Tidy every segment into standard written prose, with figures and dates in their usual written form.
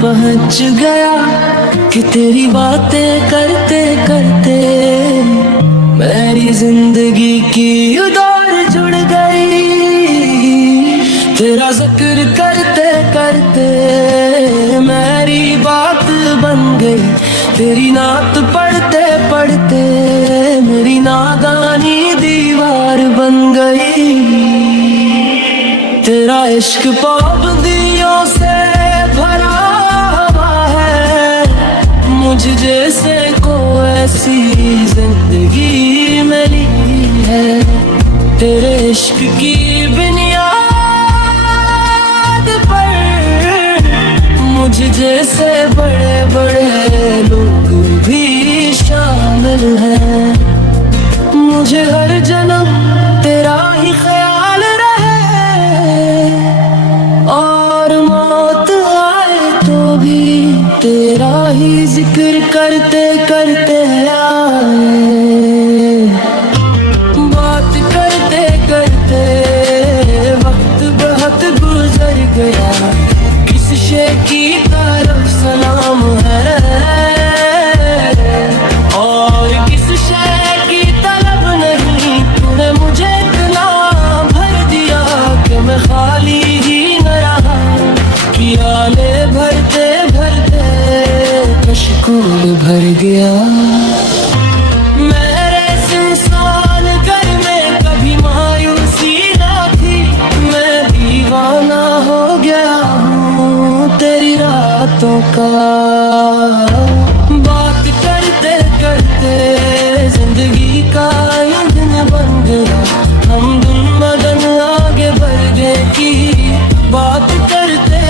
पहुंच गया कि तेरी बातें करते करते मेरी जिंदगी की दौर जुड़ गई। तेरा जिक्र करते करते मेरी बात बन गई। तेरी नात पढ़ते पढ़ते मेरी नादानी दीवार बन गई। तेरा इश्क पाबंदियों से भरा हुआ है, मुझ जैसे को ऐसी जिंदगी मिली है। तेरे इश्क की बुनियाद पर मुझ जैसे बड़े बड़े लोग भी शामिल हैं। मुझे हर जन्म तेरा ही ख्याल रहे और मौत आए तो भी तेरा ही जिक्र करते करते आए। बात करते करते वक्त बहुत गुजर गया। किस शे की तरफ सलाम है और किस शे की तलब नहीं। तूने मुझे इतना भर दिया कि मैं खाली ही न रहा। कियाले भरते भरते कशकोल भर गया। मेरे सुनसान घर में कभी मायूसी ना थी। मैं दीवाना हो गया हूँ तेरी रातों का। बात करते करते जिंदगी का ईंधन बन गया। हम दिन बदन आगे बढ़ गए की बात करते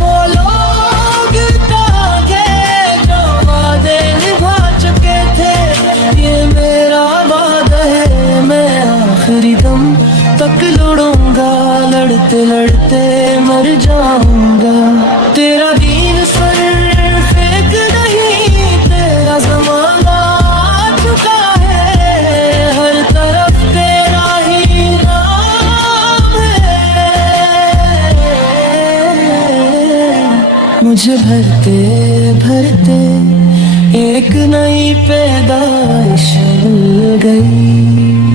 वो लोग ताके जो वादे निभा चुके थे। ये मेरा वादा है मैं आखिरी दम तक लड़ूंगा। लड़ते लड़ते मर जाऊंगा। तेरा दीन सर फेंक नहीं, तेरा ज़माना आ चुका है। हर तरफ तेरा ही नाम है। मुझे भरते भरते एक नई पैदाइश मिल गई।